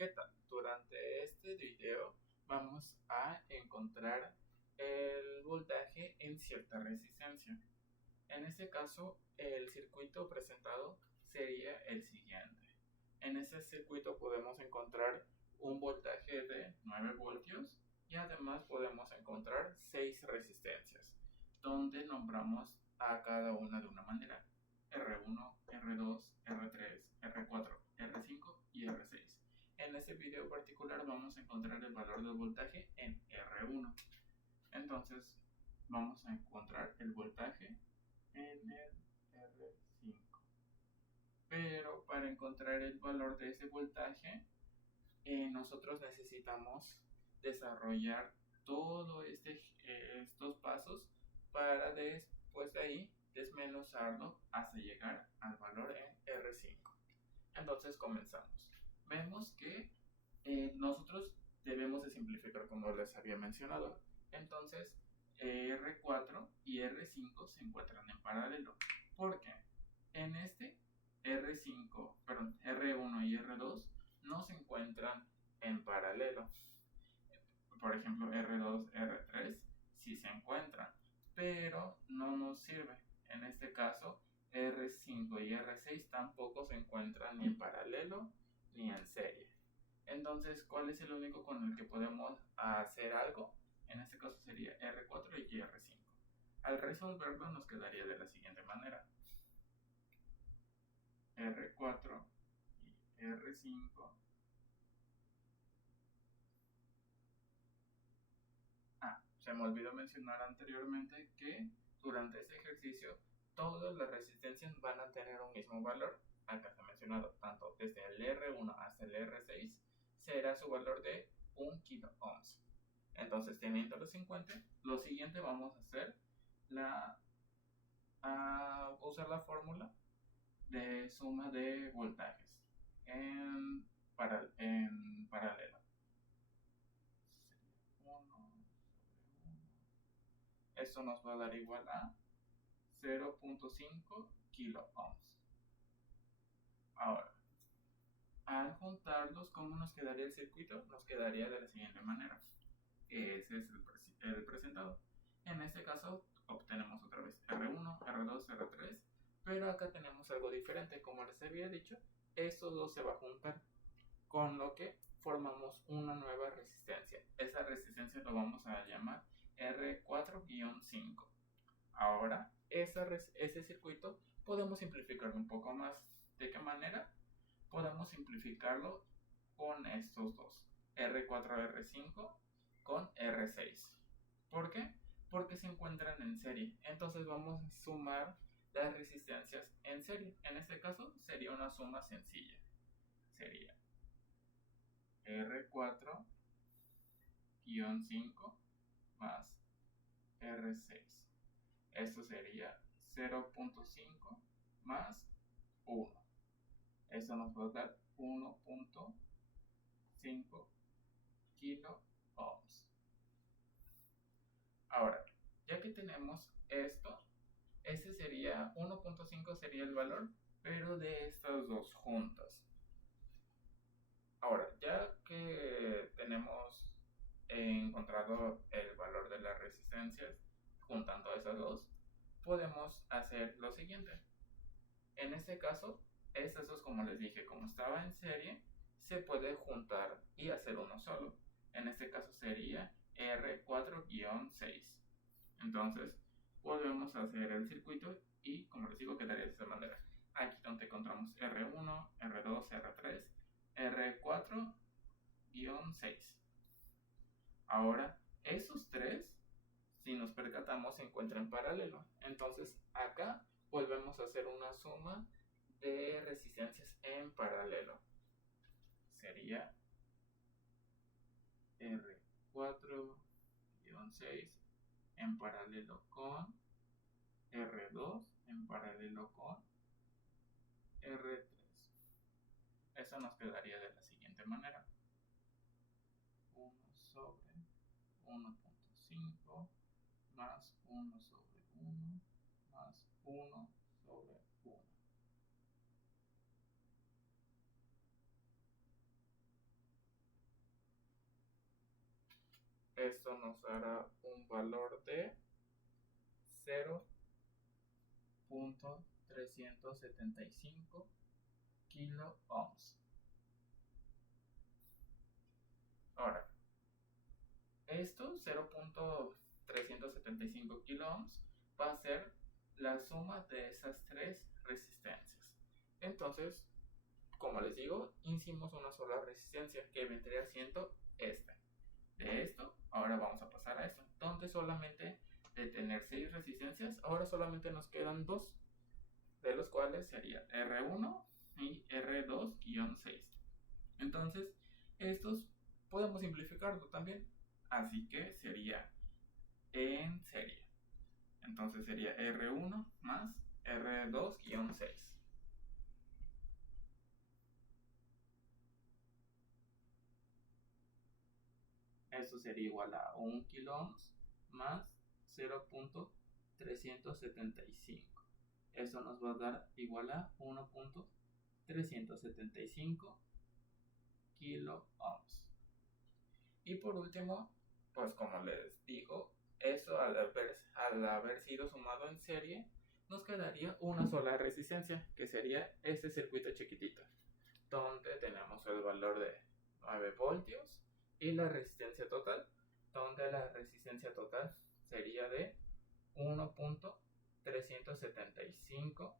¿Qué tal? Durante este video vamos a encontrar el voltaje en cierta resistencia. En este caso, el circuito presentado sería el siguiente. En ese circuito podemos encontrar un voltaje de 9 voltios y además podemos encontrar 6 resistencias, donde nombramos a cada una de una manera: R1, R2, R3, R4, R5 y R6. En este video particular vamos a encontrar el valor del voltaje en R1. Entonces vamos a encontrar el voltaje en el R5. Pero para encontrar el valor de ese voltaje, nosotros necesitamos desarrollar todos estos pasos para después de ahí desmenuzarlo hasta llegar al valor en R5. Entonces comenzamos. Vemos que nosotros debemos de simplificar como les había mencionado. Entonces R4 y R5 se encuentran en paralelo. ¿Por qué? En este R1 y R2 no se encuentran en paralelo. Por ejemplo, R2, R3 sí se encuentran, pero no nos sirve. En este caso, R5 y R6 tampoco se encuentran ni en paralelo ni en serie. Entonces, ¿cuál es el único con el que podemos hacer algo? En este caso sería R4 y R5. Al resolverlo nos quedaría de la siguiente manera: R4 y R5. Se me olvidó mencionar anteriormente que durante este ejercicio todas las resistencias van a tener un mismo valor. Acá está mencionado, tanto desde el R1 hasta el R6 será su valor de 1 kilo ohms. Entonces, teniéndolo en cuenta, lo siguiente vamos a hacer usar la fórmula de suma de voltajes en paralelo. Sería 1 sobre 1. Esto nos va a dar igual a 0.5 kilo ohms. Ahora, al juntarlos, ¿cómo nos quedaría el circuito? Nos quedaría de la siguiente manera. Ese es el presentado. En este caso obtenemos otra vez R1, R2, R3, pero acá tenemos algo diferente. Como les había dicho, estos dos se van a juntar, con lo que formamos una nueva resistencia. Esa resistencia lo vamos a llamar R4-5. Ahora, ese circuito podemos simplificarlo un poco más. ¿De qué manera? Podemos simplificarlo con estos dos, R4-R5 con R6. ¿Por qué? Porque se encuentran en serie. Entonces vamos a sumar las resistencias en serie. En este caso sería una suma sencilla. Sería R4-5 más R6. Esto sería 0.5 más 1. Eso nos va a dar 1.5 kilo ohms. Ahora, ya que tenemos esto, ese sería 1.5 sería el valor, pero de estas dos juntas. Ahora, ya que tenemos encontrado el valor de las resistencias juntando esas dos, podemos hacer lo siguiente. En este caso, estas dos, como les dije, como estaba en serie, se puede juntar y hacer uno solo. En este caso sería R4-6. Entonces, volvemos a hacer el circuito y, como les digo, quedaría de esta manera. Aquí donde encontramos R1, R2, R3, R4-6. Ahora, esos tres, si nos percatamos, se encuentran en paralelo. Entonces, acá volvemos a hacer una suma de resistencias en paralelo. Sería R4-6 en paralelo con R2 en paralelo con R3. Eso nos quedaría de la siguiente manera: 1 sobre 1.5 más 1 sobre 1 más 1 sobre 1. esto nos dará un valor de 0.375 kilo ohms. Ahora, esto 0.375 kilo ohms va a ser la suma de esas tres resistencias. Entonces, como les digo, hicimos una sola resistencia que vendría siendo esta. De esto, ahora vamos a pasar a esto, donde solamente de tener 6 resistencias, ahora solamente nos quedan 2, de los cuales sería R1 y R2-6. Entonces, estos podemos simplificarlo también, así que sería en serie. Entonces sería R1 más R2-6. Esto sería igual a 1 kilo ohms más 0.375. Eso nos va a dar igual a 1.375 kilo ohms. Y por último, pues como les digo, eso al haber sido sumado en serie, nos quedaría una sola resistencia, que sería este circuito chiquitito, donde tenemos el valor de 9 voltios y la resistencia total, donde la resistencia total sería de 1.375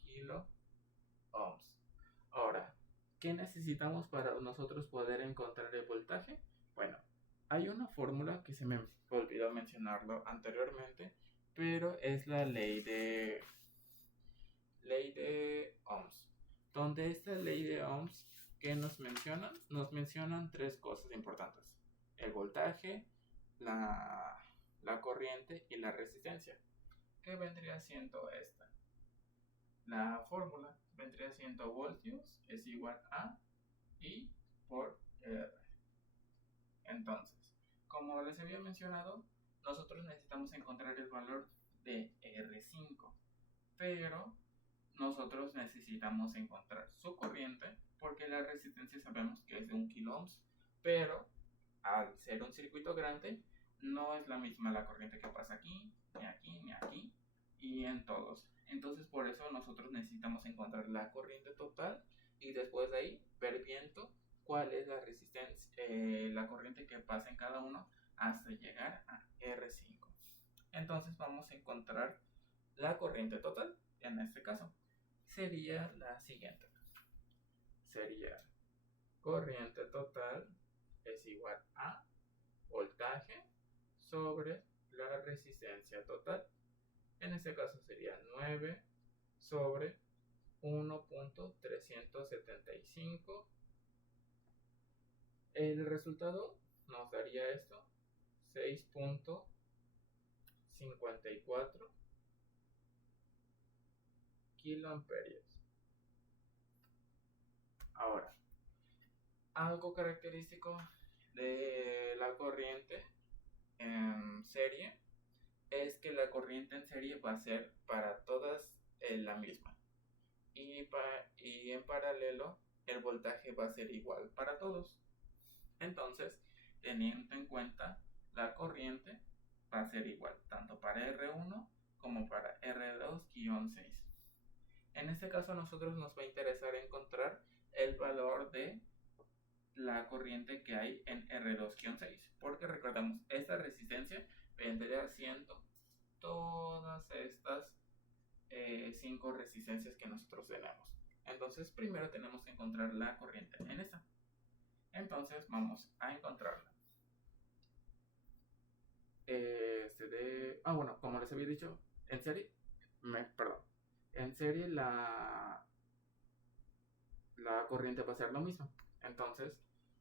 kilo ohms. Ahora, ¿qué necesitamos para nosotros poder encontrar el voltaje? Bueno, hay una fórmula que se me olvidó mencionarlo anteriormente, pero es la ley de Ohms, donde esta ley de Ohms que nos mencionan tres cosas importantes: el voltaje, la corriente y la resistencia. ¿Qué vendría siendo esta? La fórmula vendría siendo voltios es igual a I por R. Entonces, como les había mencionado, nosotros necesitamos encontrar el valor de R5, pero nosotros necesitamos encontrar su corriente porque la resistencia sabemos que es de 1 kilo ohms, pero al ser un circuito grande no es la misma la corriente que pasa aquí, ni aquí, ni aquí y en todos. Entonces por eso nosotros necesitamos encontrar la corriente total y después de ahí ver viento cuál es la resistencia, la corriente que pasa en cada uno hasta llegar a R5. Entonces vamos a encontrar la corriente total. En este caso sería la siguiente: sería corriente total es igual a voltaje sobre la resistencia total. En este caso sería 9 sobre 1.375. El resultado nos daría esto: 6.54 kiloamperios. Ahora, algo característico de la corriente en serie es que la corriente en serie va a ser para todas la misma y en paralelo el voltaje va a ser igual para todos. Entonces, teniendo en cuenta la corriente va a ser igual tanto para R1 como para R2-6. En este caso a nosotros nos va a interesar encontrar el valor de la corriente que hay en R2-6, porque recordamos, esta resistencia vendría siendo todas estas 5 resistencias que nosotros tenemos. Entonces primero tenemos que encontrar la corriente en esta. Entonces vamos a encontrarla. Bueno, como les había dicho, en serie, en serie la corriente va a ser lo mismo. Entonces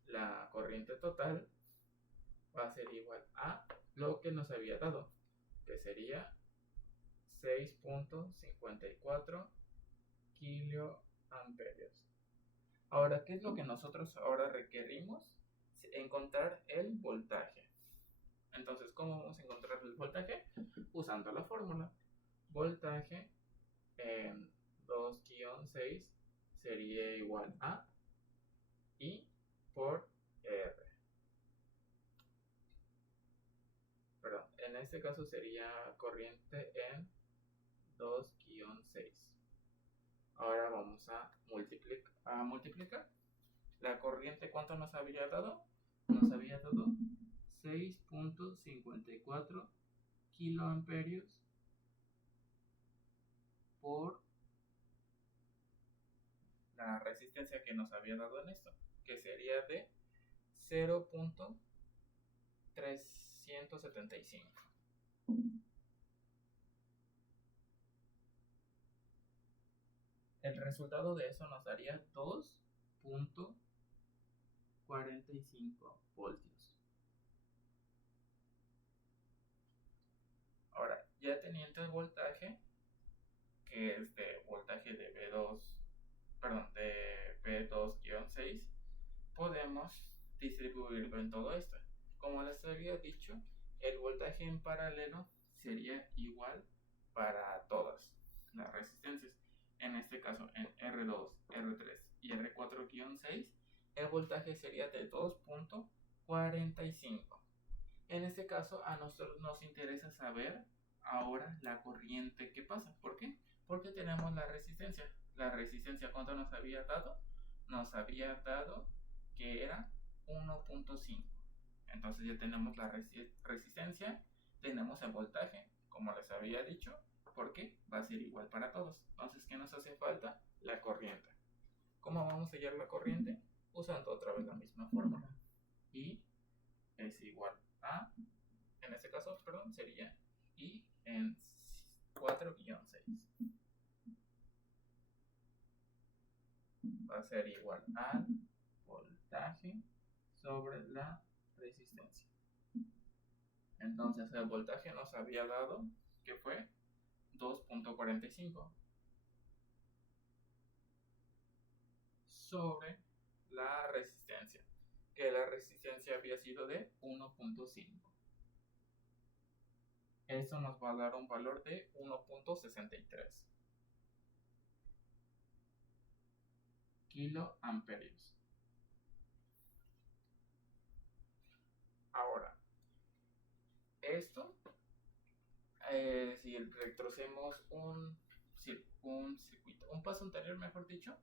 la corriente total va a ser igual a lo que nos había dado, que sería 6.54 kiloamperios. Ahora, ¿qué es lo que nosotros ahora requerimos? Encontrar el voltaje. Entonces, ¿cómo vamos a encontrar el voltaje? Usando la fórmula. Voltaje en 2-6 sería igual a I por R. este caso sería corriente en 2-6. Ahora vamos a multiplicar. La corriente, ¿cuánto nos había dado? Nos había dado 6.54 kiloamperios por la resistencia que nos había dado en esto, que sería de 0.375. El resultado de eso nos daría 2.45 voltios. Ahora, ya teniendo el voltaje, que es de voltaje de B2-6, podemos distribuirlo en todo esto. Como les había dicho, el voltaje en paralelo sería igual para todas las resistencias. En este caso, en R2, R3 y R4-6, el voltaje sería de 2.45. En este caso, a nosotros nos interesa saber ahora la corriente que pasa. ¿Por qué? Porque tenemos la resistencia. La resistencia, ¿cuánto nos había dado? Nos había dado que era 1.5. Entonces ya tenemos la resistencia, tenemos el voltaje, como les había dicho, porque va a ser igual para todos. Entonces, ¿qué nos hace falta? La corriente. ¿Cómo vamos a hallar la corriente? Usando otra vez la misma fórmula. Y es igual a, en este caso, perdón, sería I en 4-6. Va a ser igual al voltaje sobre la resistencia. Entonces el voltaje nos había dado que fue 2.45 sobre la resistencia, que la resistencia había sido de 1.5. Eso nos va a dar un valor de 1.63 kiloamperios. Ahora, esto, si retrocedemos un circuito, un paso anterior, mejor dicho,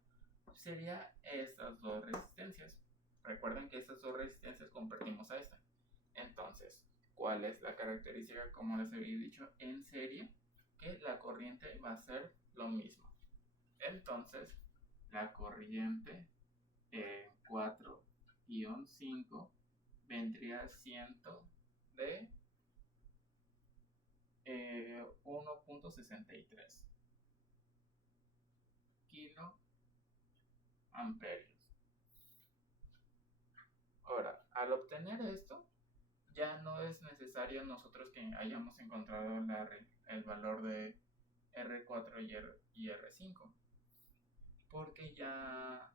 sería estas dos resistencias. Recuerden que estas dos resistencias convertimos a esta. Entonces, ¿cuál es la característica? Como les había dicho, en serie, que la corriente va a ser lo mismo. Entonces, la corriente en 4-5 vendría siendo de 1.63 kiloamperios. Ahora, al obtener esto, ya no es necesario nosotros que hayamos encontrado el valor de R4 y R5, porque ya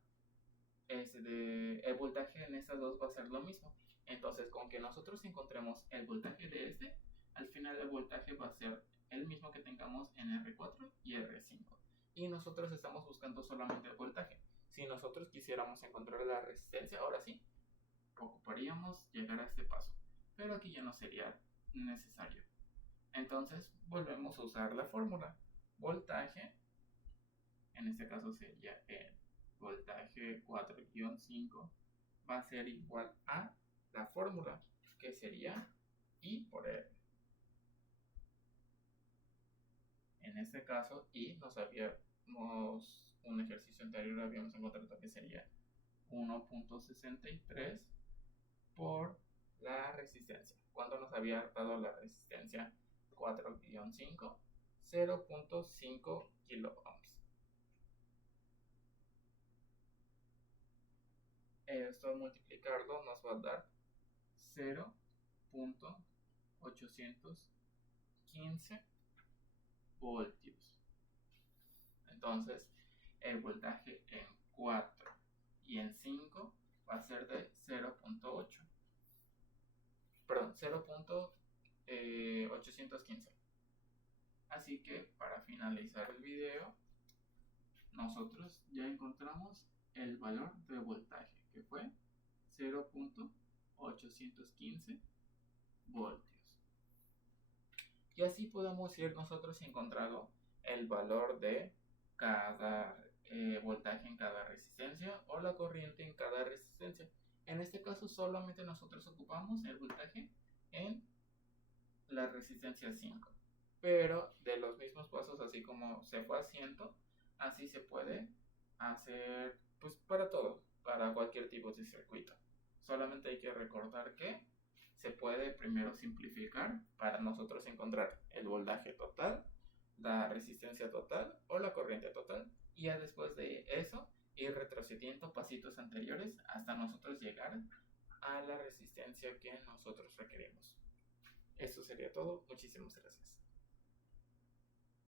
el voltaje en estas dos va a ser lo mismo. Entonces, con que nosotros encontremos el voltaje de este, al final el voltaje va a ser el mismo que tengamos en R4 y R5. Y nosotros estamos buscando solamente el voltaje. Si nosotros quisiéramos encontrar la resistencia, ahora sí, ocuparíamos llegar a este paso. Pero aquí ya no sería necesario. Entonces, volvemos a usar la fórmula. Voltaje, en este caso sería el voltaje 4-5, va a ser igual a la fórmula, que sería I por R. En este caso, I un ejercicio anterior habíamos encontrado que sería 1.63 por la resistencia. ¿Cuánto nos había dado la resistencia? 4-5, 0.5 kiloohms. Esto al multiplicarlo nos va a dar 0.815 voltios. Entonces, el voltaje en 4 y en 5 va a ser de 0.8. Perdón, 0.815. Así que para finalizar el video, nosotros ya encontramos el valor de voltaje, que fue 0.815 voltios. y así podemos ir nosotros encontrando el valor de cada voltaje en cada resistencia o la corriente en cada resistencia. En este caso solamente nosotros ocupamos el voltaje en la resistencia 5, pero de los mismos pasos, así como se fue haciendo, así se puede hacer pues para todo, para cualquier tipo de circuito. Solamente hay que recordar que se puede primero simplificar para nosotros encontrar el voltaje total, la resistencia total o la corriente total, y ya después de eso ir retrocediendo pasitos anteriores hasta nosotros llegar a la resistencia que nosotros requerimos. Eso sería todo. Muchísimas gracias.